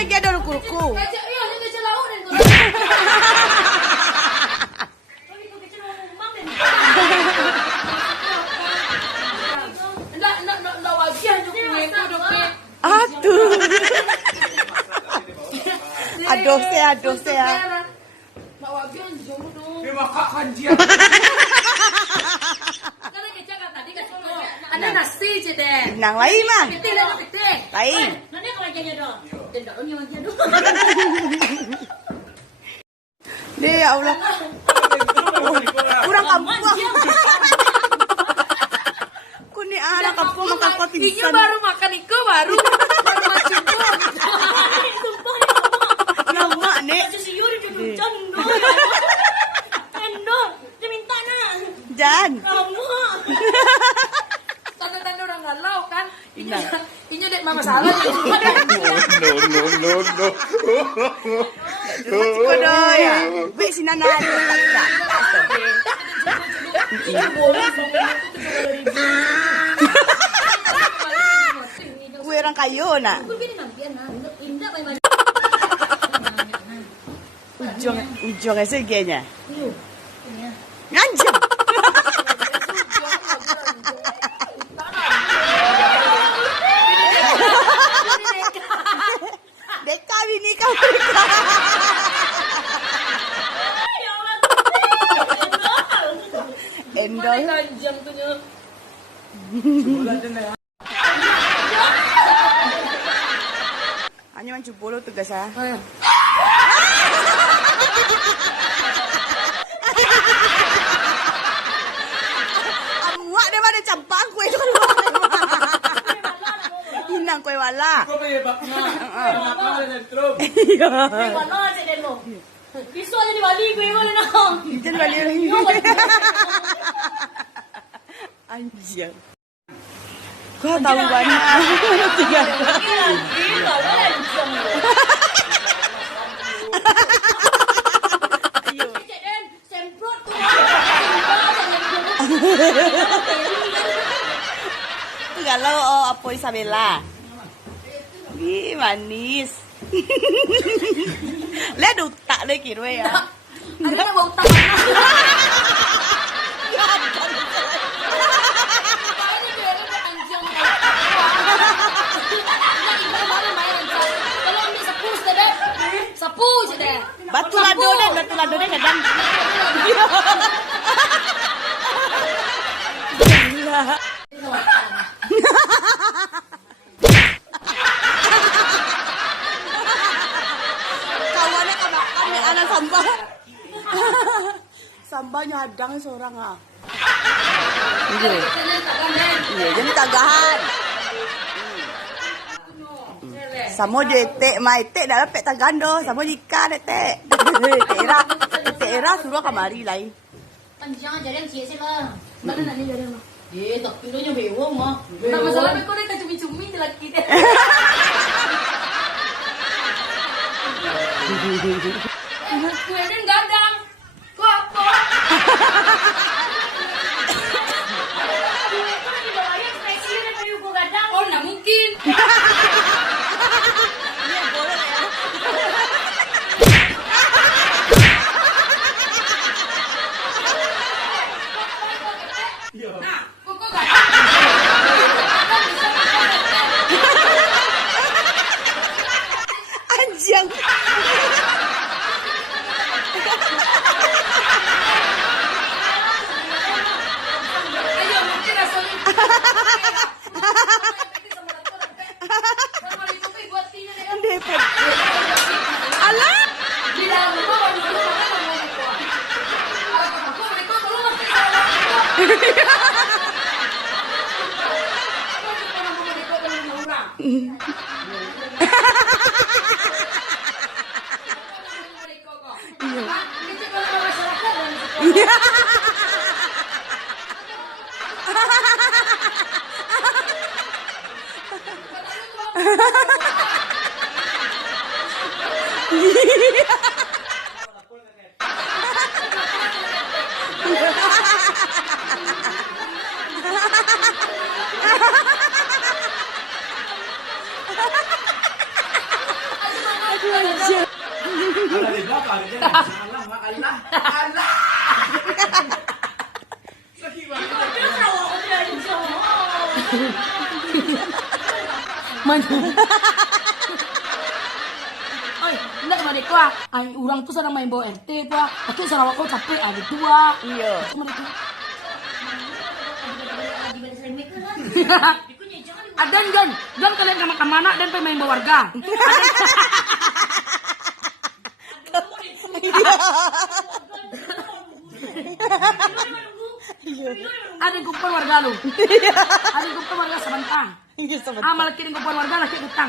lagi ada ruku-ruku. Iya, ini kecil lauk dan kau. Tapi kau kecil ngomong dan. Enggak wajah nyuknya. Aduh. Aduh saya. Mak wajah jomblo dong. Dia makan kanjian. Karena kecil kan tadi kan kau. Ada nasi je deh. Nang lain mah. Kecil lah kecil. Lain. Nanti aku wajahnya dong. Dan tak ini wajah dong. Dia ya Allah. Kurang kampung. Kuni anak kampung makan kau Iya pingsan. baru makan itu baru macam tu. Nyamak nek. Si Yuri juga cendol. Cendol, dia minta nak. Jan. Kamu. Tanda-tanda orang galau kan. Inang. Ini dek mama salah dia cuma. No. Kau dah ya. Baik sinan ada. Kue orang kayu nak. Ujungnya segenya. Ngancam. Deka ini kau. Endol. Panjang tu nya. Hanya macam bolo tugas ah. Amuak dia mana campang kue tu keluar. Inang kue wala. Kau punya bakna. Bakna dan terus. Mana aje den lo. Besok aja di Bali gue boleh nak. Jangan balik lagi. Anjir. Kau tahu mana? Tiga. Gila lo lancang lo. Ayo. Cik Den, semprot tu. Galau oh apa Isabella. Ih manis. Lihat utak lagi kira ya. Ada yang bau tangan. Sapu je deh. Batu lado deh kadang. Gila. Kawannya kami anak sambal. Sambalnya hadang seorang ah. Iya, jadi tagahan. Samo je tek mai tek dah lepek tagando, samo jika dah tek. Tera suruh kamari lain. Panjang aja yang cie lah. Mana nanti jadi mah. Tak pindonya bewong mah. Tak masalah kau ni tak cumi-cumi je laki deh. Kue ni gadang. Kau apa? Kue tu lagi bawa yang spesial dari kau gadang. Oh, nak mungkin. Nah, kau gadang. Anjing. Ayo mungkin rasanya. Depet. Alah. Bilang kau baru dulu makan mau buat. Aku mereka tolong aku. Alah, Allah. Allah. Lagi banget. Oi, enggak balik gua. Ay, orang tuh sedang main bawa RT gua. Aku Sarawak kau capek ada dua. Iya. Adan Jan kalian kemana dan pemain bawa warga. Ada kupon warga lu. Ada kupon warga sebentar. Iya, sebentar. Amal kirim kupon warga laki utang.